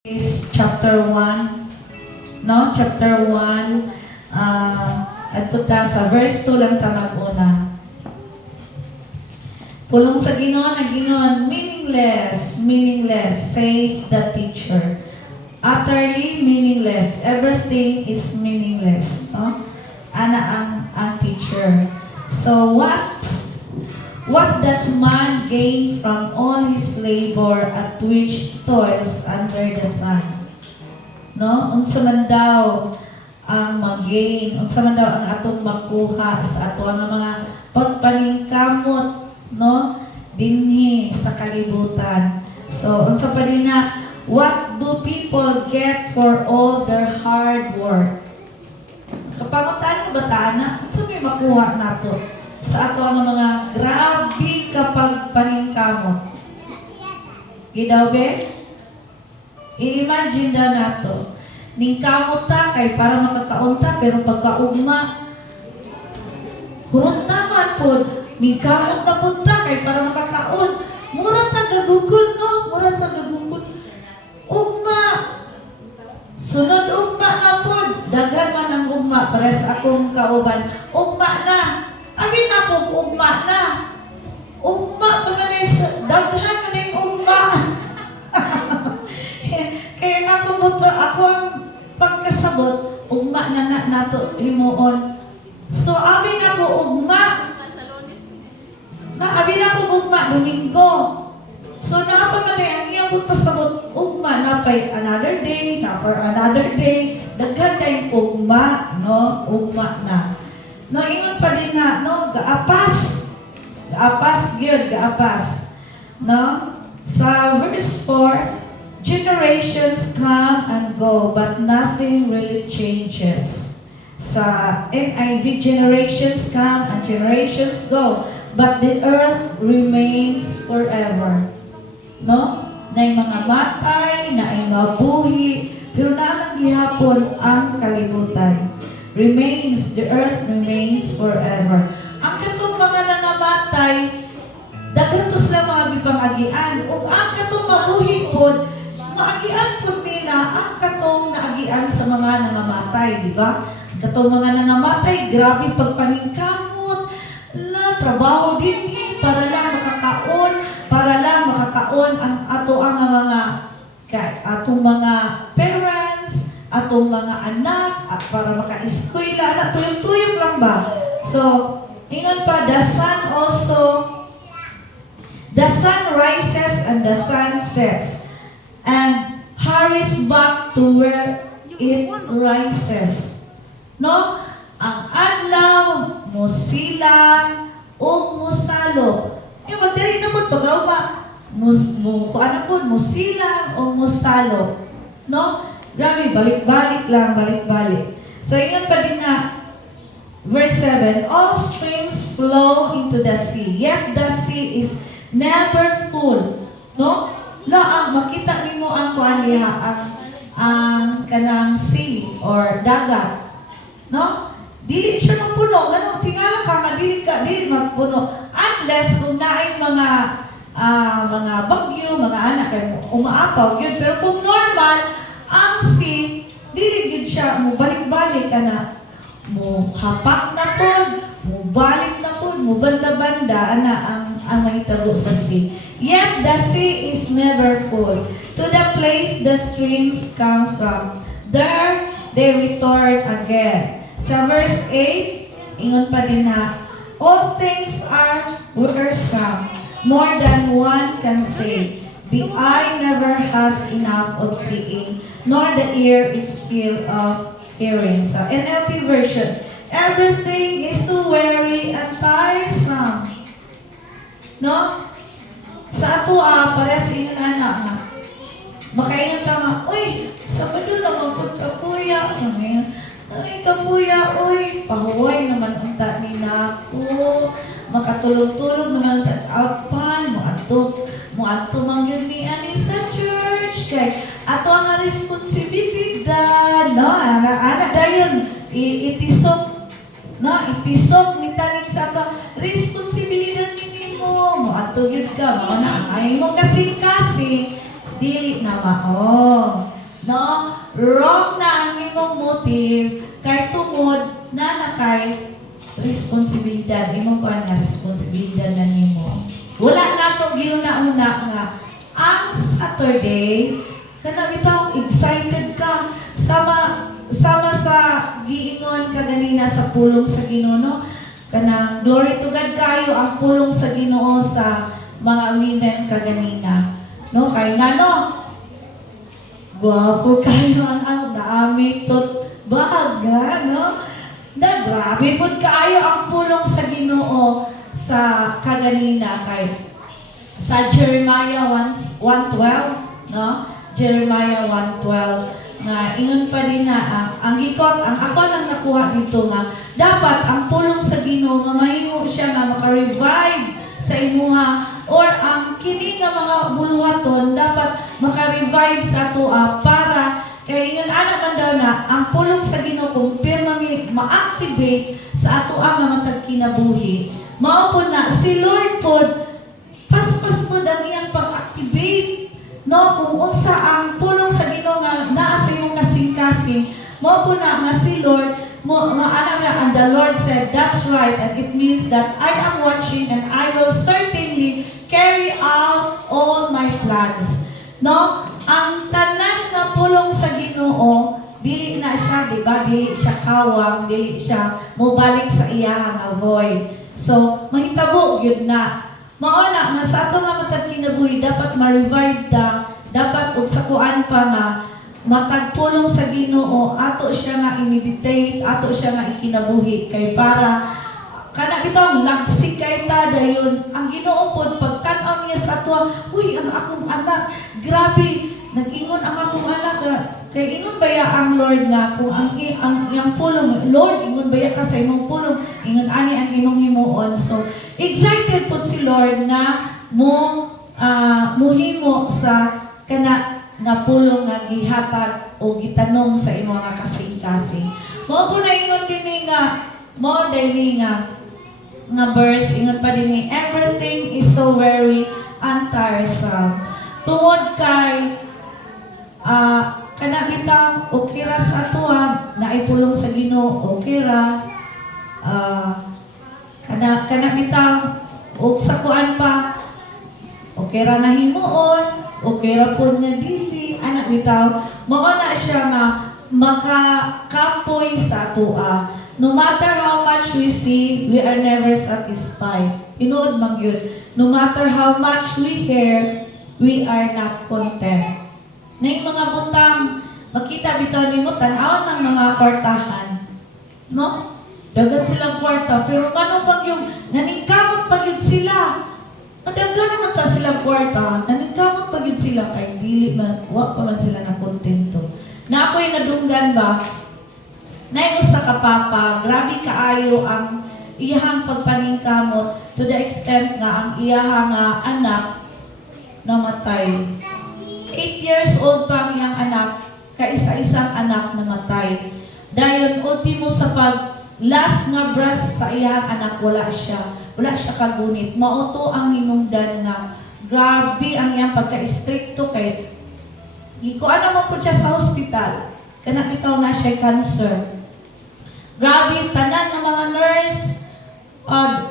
Is chapter 1, no? Chapter 1, at ta sa verse 2 lang tamag-una. Pulong sa Ginoo na Ginoo, meaningless, says the teacher. Utterly meaningless. Everything is meaningless, no? Ana ang teacher. So what does man gain from all his labor at which toils under the sun? No? Unsa man daw ang mag-gain, unsa man daw ang atong makuha sa ato nga mga pagpaningkamot, no? Dinhi sa kalibutan. So, unsa pa din na, what do people get for all their hard work? Kapangutan mo ba na? Unsa may makuha nato sa ato ang mga grabe kapag paningkamot? Gidaw be? I-imagine daw nato. Ningkamot ta kay para makakaunta pero pagkaugma hurot naman po. Ningkamot na punta kay para makakaon. Mura ta gagugod, no? Mura ta gagugod. Ugma. Sunod ugma na po. Dagan man ang ugma para sa akong kauban. Ugma na. Abi na po, ugma na. Ugma pa man daghan man yung ugma. Kaya nga kumuto, ako ang pagkasabot, ugma na nato himuon. So, abi na ko ugma. Abi na ko ugma, Domingo. So, nakapamanay, ang iyang pasabot, ugma na pa'y another day, na for another day. Daghan na yung ugma, no? Ugma na. No, ingon pa din na, no? Gaapas. Gaapas, gyud, gaapas. No? Sa verse 4, generations come and go, but nothing really changes. Sa NIV, generations come and generations go, but the earth remains forever. No? Na yung mga matay, na yung mabuhi, pero na gihapon ang kalibutan. Remains, the earth remains forever. Ang katong mga nangamatay, daghatos lang mga gipangagian. O ang katong mabuhi po, maagian po nila ang katong naagian sa mga nangamatay, di ba? Katong mga nangamatay, grabe pagpaningkamot, trabaho din para lang makakaon ang ato ang mga atong mga parents, atong mga anak, at para maka-eskwela, anak tuyok-tuyok lang ba? So, ingon pa, the sun rises and the sun sets and hurries back to where it rises. No? Ang adlaw, musilang, o musalo. Yung madali na po pag-awa, musilang o musalo. No? Grabe, balik-balik lang, balik-balik. So, yun pa din na, verse 7, all streams flow into the sea, yet the sea is never full. No? Ang makita nimo ang kuan diha, ang kanang sea or dagat. No? Dili siya magpuno. Ganun, tingala ka nga, dili magpuno. Unless kung naay mga bagyo, mga anak, kay umaapaw, yun. Pero kung normal, ang sea, dili yun siya, mo balik-balik ka na, mo hapak na po, mo balik na po, mo banda-banda, ang mahitabo sa sea. Yet the sea is never full. To the place the streams come from, there they return again. Sa verse 8, ingon pa din na, all things are wearisome, more than one can say. The eye never has enough of seeing, nor the ear its fill of hearing. Sa NLT version, everything is too weary and tiresome. No? Sa ato, para sa inyo na, makaingat ka nga, uy, Sabado na magpagkapuya. Ay, kapuya, uy, pahuway naman ang tani na ako. Makatulog-tulog naman ang tag-apan. Mo ato mangyunian sa church. Kay, ato ang responsibilidad. No, ana dayon, itisok. No, itisok ni tanin sa ato. Responsibilidad mo. Mo ato yun ka. Mo na, ay mo kasing-kasing. Dili na mao. wrong na ang imong motive kay tungod na nakay responsibilidad, imong kuan nga responsibilidad na nimo. Wala na to giuna-una nga ang Saturday kana bitaw excited ka sama sa giingon kaganina sa pulong sa Ginoo, no? Kanang glory to God kayo ang pulong sa Ginoo sa mga women kaganina, no? Kay ngano gwapo kayo ang naami tot baga, no? Na grabe pud kaayo ang pulong sa Ginoo sa kaganina kay sa Jeremiah 1:12, no? Jeremiah 1:12 nga ingon pa din na ang ako lang nakuha dito nga dapat ang pulong sa Ginoo nga mahimo siya nga maka-revive sa imuha or ang kini nga mga buluhaton dapat maka-revive sa atoa para kay ingon ana man daw na ang pulong sa Ginoo kung permanently ma-activate sa atoa nga matag kinabuhi mao po na si Lord pod paspas po ang iyang pag-activate, no? Kung unsa ang pulong sa Ginoo nga naa sa imong kasing-kasing mao po na nga si Lord and the Lord said that's right, and it means that I am watching and I will certainly carry out all my plans, no? Ang tanan nga pulong sa Ginoo dili na siya, di ba? Dili siya kawang, dili siya mobalik sa iya nga void. So mahitabo gyud na mao na nga sa ato nga matag kinabuhi dapat ma-revive ta, dapat ug sa kuan pa nga matag pulong sa Ginoo ato siya nga i-meditate, ato siya nga ikinabuhi kay para kana bitaw lagsik kay ta dayon ang Ginoo pod pagtan-aw niya sa ato, uy ang akong anak grabe nag-ingon ang akong anak kay ingon baya ang Lord nga kung ang iyang pulong Lord ingon baya ka sa imong pulong ingon ani ang imong himuon. So excited po si Lord na muhimo sa kana nga pulong nga gihatag o gitanong sa imo nga kasing-kasing. Mao po na ingon dinhi nga mo dinhi nga verse ingon pa dinhi everything is so very tiresome. Tungod kay kana bitaw okay ra sa atoa naipulong sa Ginoo okay ra kana bitaw og sa kuan pa okay ra nahimuon okay ra pud nga dili anak bitaw mao na siya nga makakampoy sa atoa. No matter how much we see, we are never satisfied. Tinuod man gyud. No matter how much we hear, we are not content. Nay mga butang, makita bitaw nimo tan-aw ng mga kwartahan. No? Dagat silang kwarta, pero kanong pag yung naningkamot pag yun sila. Madagan naman ta silang kwarta, naningkamot pag yun sila kay dili man, wa pa man sila na kontento. Na ako'y nadunggan ba? Nay usa ka papa, grabe kaayo ang iyahang pagpaningkamot to the extent nga ang iyahang anak namatay. 8 years old pa ang iyang anak, kaisa-isang anak namatay. Dayon ultimo sa pag last nga breath sa iyang anak wala siya kagunit. Mauto ang hinungdan nga grabe ang iyang pagka-stricto kay gikuan naman po siya sa hospital. Kana bitaw na siya cancer. Grabe tanan ng mga nurse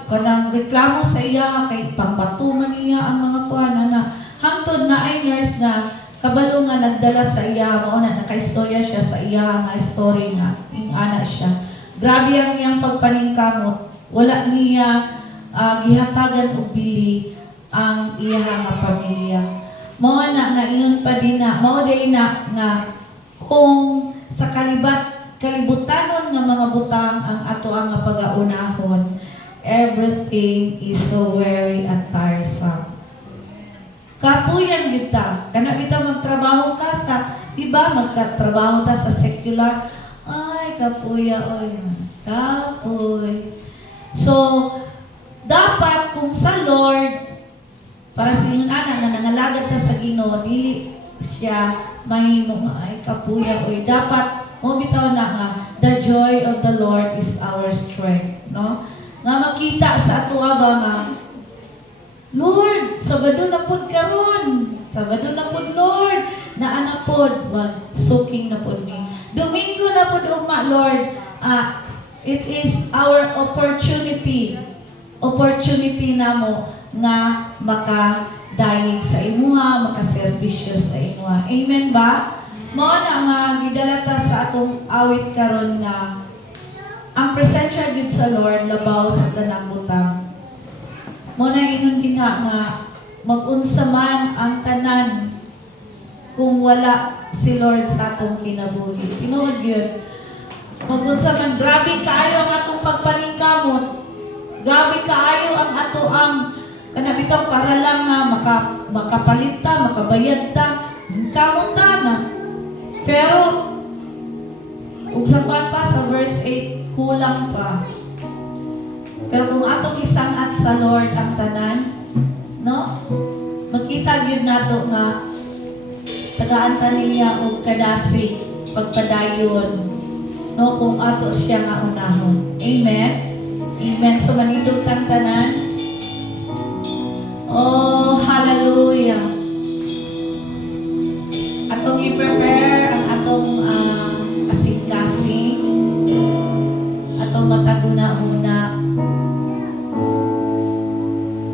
kanang reklamo sa iya kay pambato man niya ang mga kuana na hangtod na ay nurse na kabalo nga nagdala sa iya mao na nakaistorya siya sa iya nga story nga ing ana siya. Grabe ang iyang pagpaningkamot. Wala niya gihatagan og bili ang iya nga pamilya. Mao na nga ingon pa din na mao day na nga kung sa kalibutanon nga mga butang ang ato ang pag-aunahon, everything is so very tiresome. Kapuyan kita, kana bitaw magtrabaho ka sa, iba magtrabaho ta sa secular, ay kapuya oy, kapoy. So dapat kung sa Lord para sa inyong anak na nangalagad ta sa Ginoo, dili siya mahimo ay kapuya oy. Dapat mo bitaw na nga the joy of the Lord is our strength, no? Nga makita sa ato ba nga Lord, Sabado na pud karon. Sabado na pud Lord. Na anak pod, suking na pod ni. Domingo na pod ugma, Lord. It is our opportunity namo nga makadayeg sa imuha, makaserbisyo sa imuha. Amen ba? Mao na nga gidalata sa atong awit karon nga ang presensya gid sa Lord labaw sa tanang butang. Mao na ingon dinha nga mag-unsa man ang tanan kung wala si Lord sa atong kinabuhi. Tinuod gyud. Mag-unsa man, grabe kaayo ang atong pagpaningkamot. Grabe kaayo ang ato ang kanabitaw para lang nga makapalit ta, makabayad ta. Kamot ta na. Pero ug sa pa sa verse 8 kulang pa. Pero kung atong isangat sa Lord ang tanan, no? Makita gyud nato nga tagaan ta niya og kadasi pagpadayon. No, kung ato siya nga unahon. Amen? Amen. So, manitog tang tanan. Oh, hallelujah. Atong i-prepare ang atong kasing-kasing. Atong mataguna-una.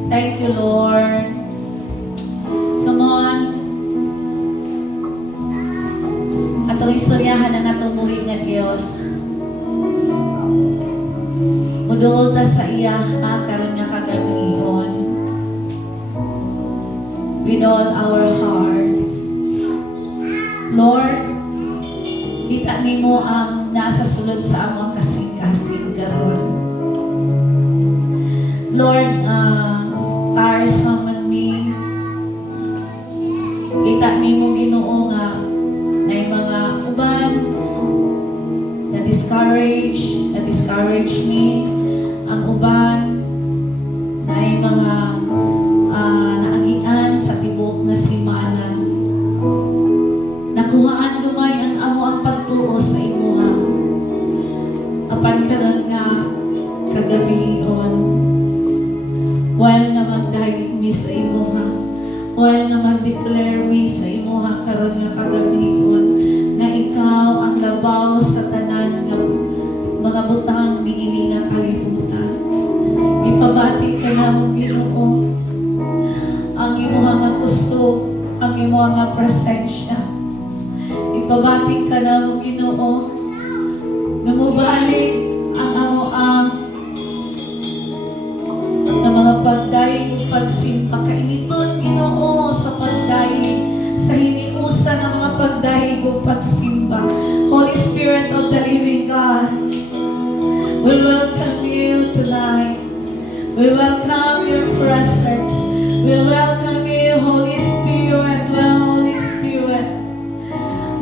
Thank you, Lord. Come on. Atong istoryahan ang atong buhi nga Dios. Muduol ta sa iya karon nga kagabihon. With all our hearts. Lord, kita nimo ang nasa sulod sa among kasing-kasing karon. Lord, tiresome man me. Kita nimo Ginoo nga na mga uban na-discourage me. Ang uban na mga naangian sa tibuok na simanan. Nakuhaan gamay ang amo ang pagtuo sa imuha. Apan karon nga kagabion. While nga magdahig mi sa imuha. While nga mag-declare mi sa imuha karon nga kagabion. Na ikaw ang labaw sa tanan nga mga butang niini nga kalibutan. Ipabati ka na mo Ginoo ang imuha nga gusto, ang imuha nga presensya. Ipabati ka na mo Ginoo nga mubalik ang amo ang mga pagdayeg ug pagsimpa kainiton Ginoo sa pagdayeg sa hiniusa ng mga pagdayeg ug pagsimba. Holy Spirit of the living God, we welcome you tonight. We welcome your presence. We welcome you, Holy Spirit. Well, Holy Spirit.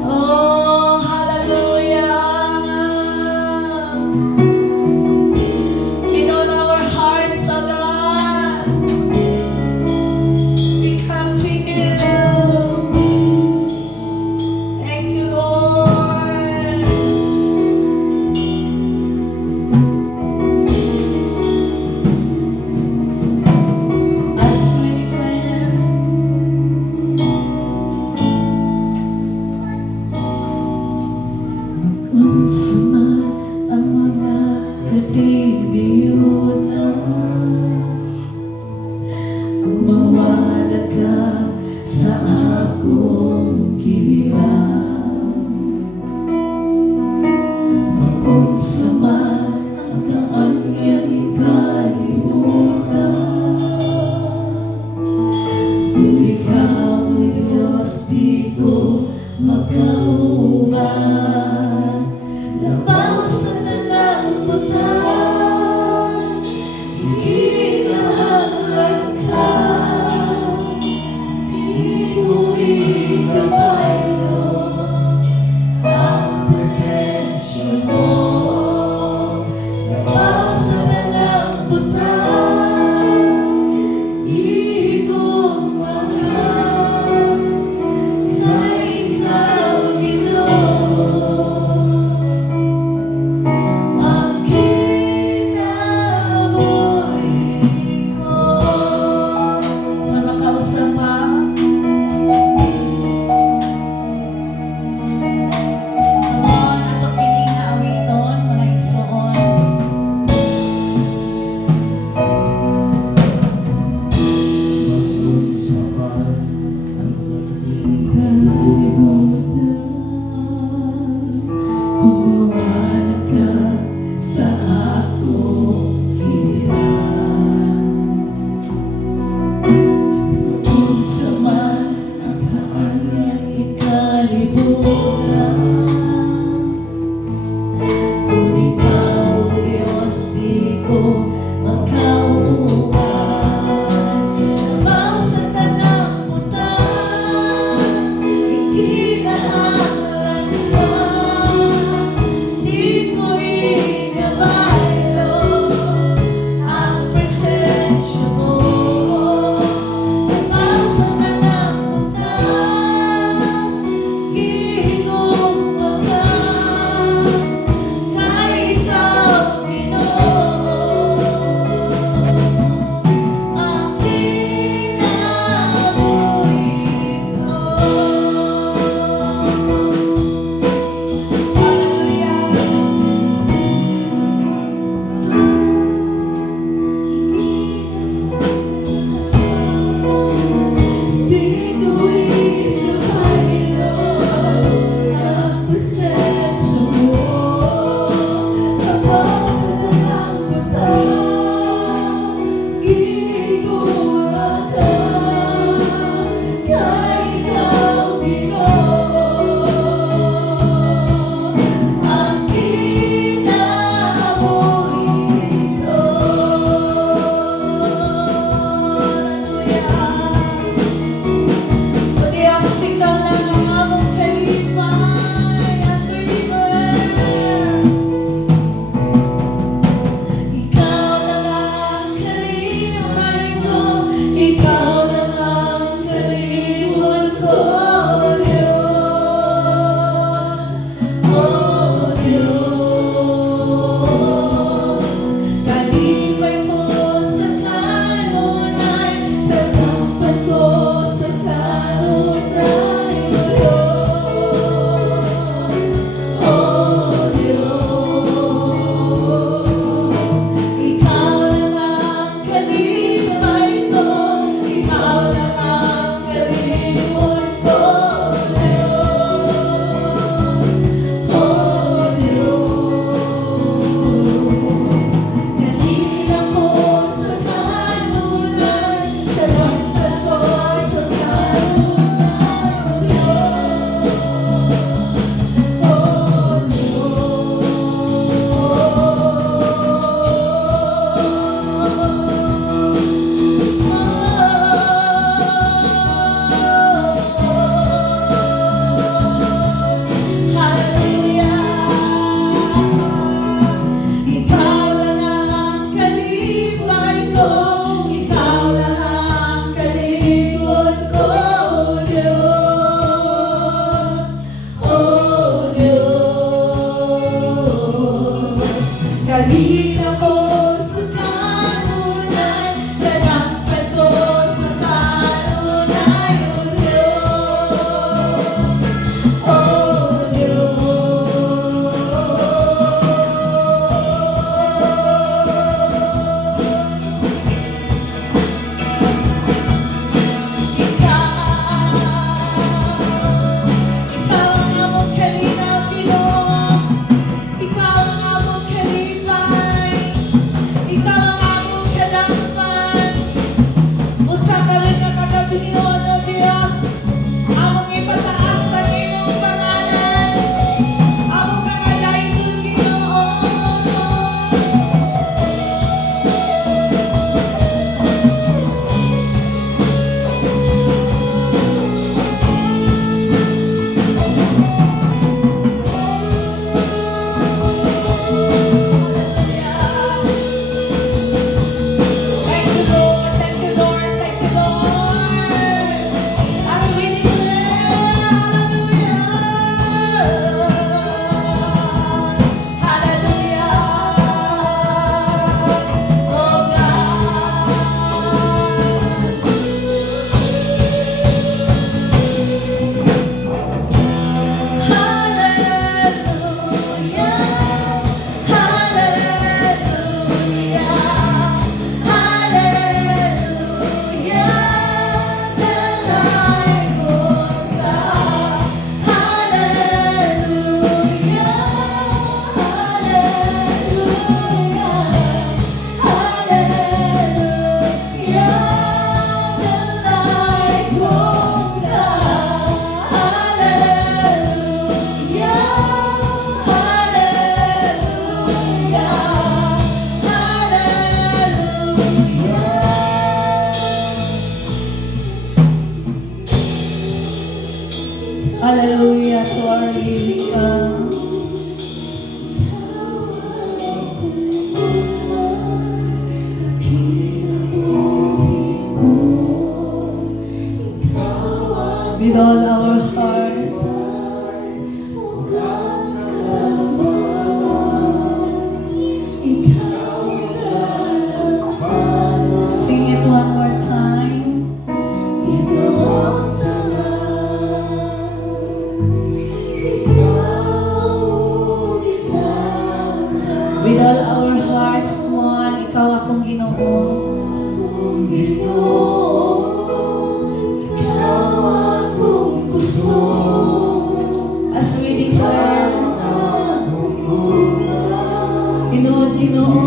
Oh, hallelujah. In all our hearts, oh God, we come to you. Thank you, Lord. As we declare, unsa man ang mga katibiyonan, kung mawala ka sa akong giliran, unsa man ang kaanyang kalimutan, kung ikaw ay Diyos di ko makauban. Labaw sa tanang butang, ikinahanglan ka, di mo ikapayo ang presensya mo. Labaw sa tanang butang, di ko mahal, na ikaw Halin ako sa kanunay, kadampan ko sa kanunay, O Diyos. Ikaw ang among kalinaw, Ginoo. Ikaw ang among kalipay. Ikaw ang among kadampan. Usa ka rin nga kagabi, Ginoo, o Diyos. Among ipataas ang imong pangalan. Among kangalayon, Ginoo. Thank you, Lord. Thank you, Lord. Thank you, Lord. As we declare, hallelujah. Hallelujah. Oh God. Hallelujah to our living God. With all our heart, sing it one more time. With all our hearts, one, ikaw akong Ginoo. As we declare, Ginoo, Ginoo,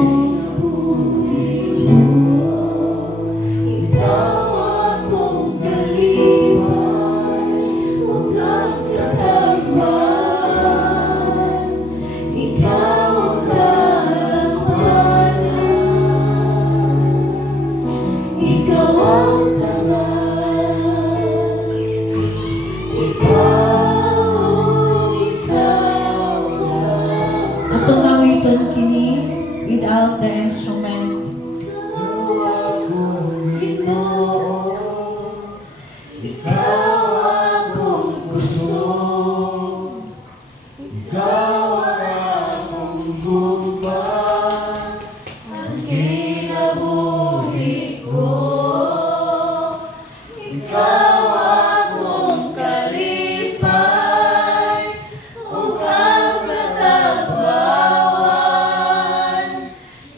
atong awiton kini without the instrument.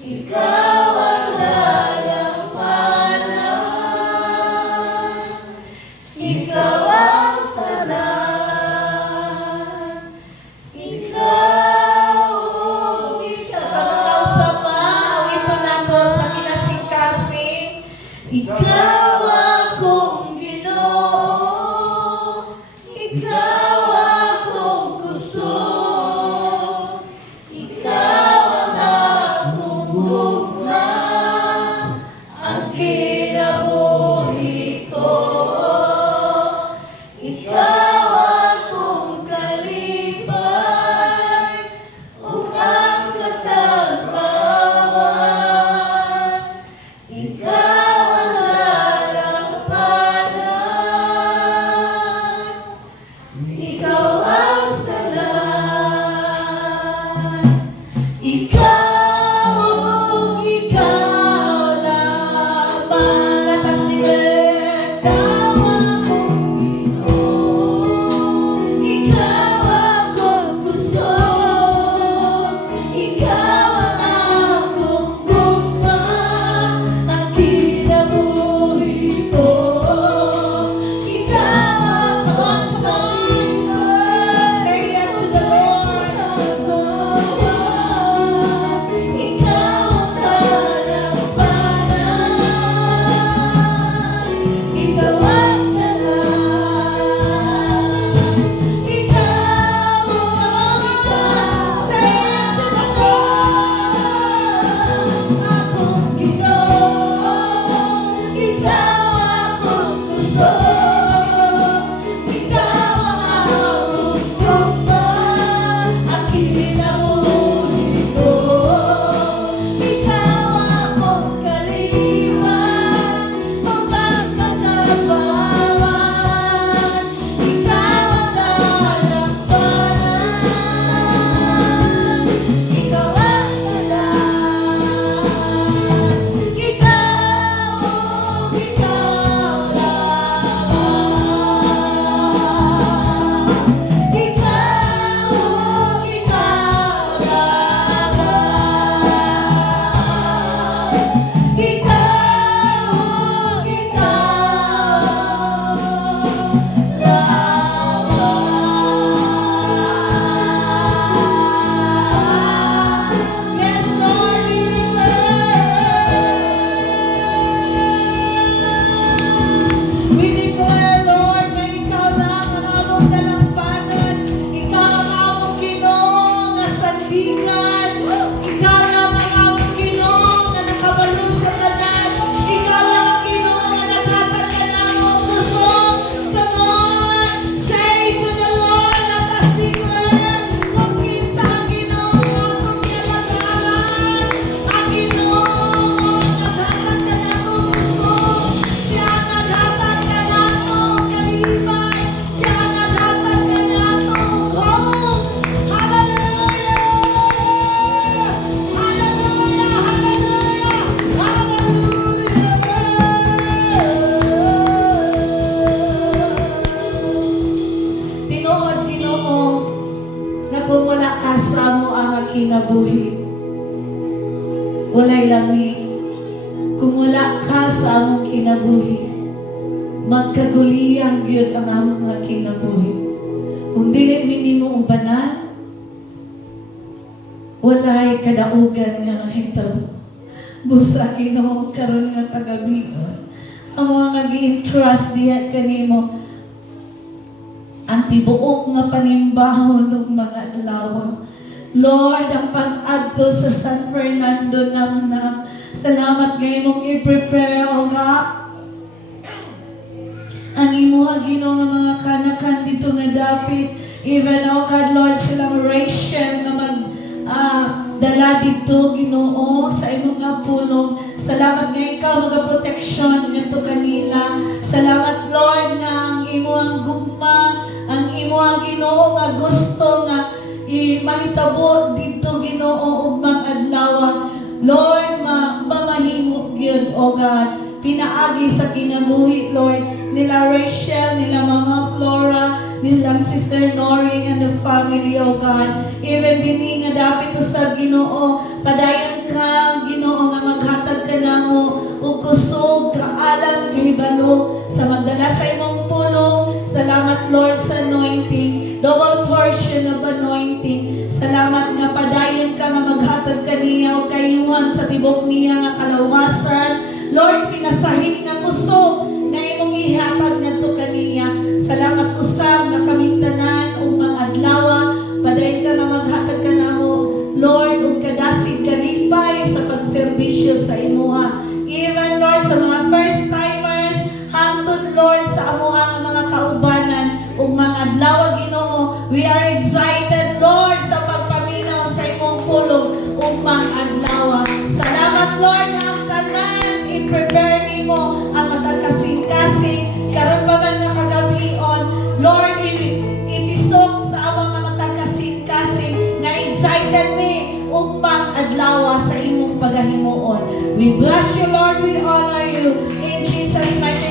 Ikaw kinabuhi. Walay lami. Kung wala ka sa among kinabuhi, magkaguliyang yun ang among mga kinabuhi. Kung dili minimo ubanan, walay kadaugan nga mahitabo. Busa Ginoo karon nga kagabion. Ang mga gi-entrust diha kanimo ang tibuok nga panimbahon ng mga adlaw. Lord, ang pag-adto sa San Fernando namnam. Salamat ngayon mong i-prepare, O God. Ang imuha Ginoo nga mga kanakan dito nga dapit. Even, O God, Lord, silang Rachel nga dala dito, Ginoo, sa imong nga pulong. Salamat nga ikaw, mga protection nito kanila. Salamat, Lord, nga ang imuhang gugma, ang imuhang Ginoo nga gusto nga mahitabo dito, Ginoo, ugmang adlaw. Lord, mamahimo gyud, O God, pinaagi sa kinabuhi, Lord, nila Rachel, nila Mama Flora, nilang Sister Nori and the family, O God. Even dini nga dapit usab, Ginoo, padayon ka, Ginoo, nga maghatag ka namo ug kusog kaalam kahibalo sa magdala sa imong pulong. Salamat, Lord, sa anointing, double portion of anointing. Salamat nga padayon ka nga maghatag kaniya o kayuhan sa tibok niya nga kalawasan. Lord, pinasahi na kusog na imong ihatag ngadto kaniya. Salamat usab nga kaming tanan ug mga adlaw padayon ka nga maghatag kanamo, Lord, ug kadasig kalipay sa pagserbisyo sa imuha. Even, Lord, sa mga first timers, hangtod, Lord, sa amuha nga mga kaubanan ug mga adlaw, Ginoo, we are excited, Lord, sa pagpaminaw sa imong pulong ug mga adlaw. Salamat, Lord, nga ang tanan i-prepare nimo ang matagkasing-kasing karon pa man nga kagabion, Lord, itisok sa among nga matagkasing-kasing nga excited ni ug mga adlaw sa imong pagahimuon. We bless you, Lord, we honor you in Jesus' mighty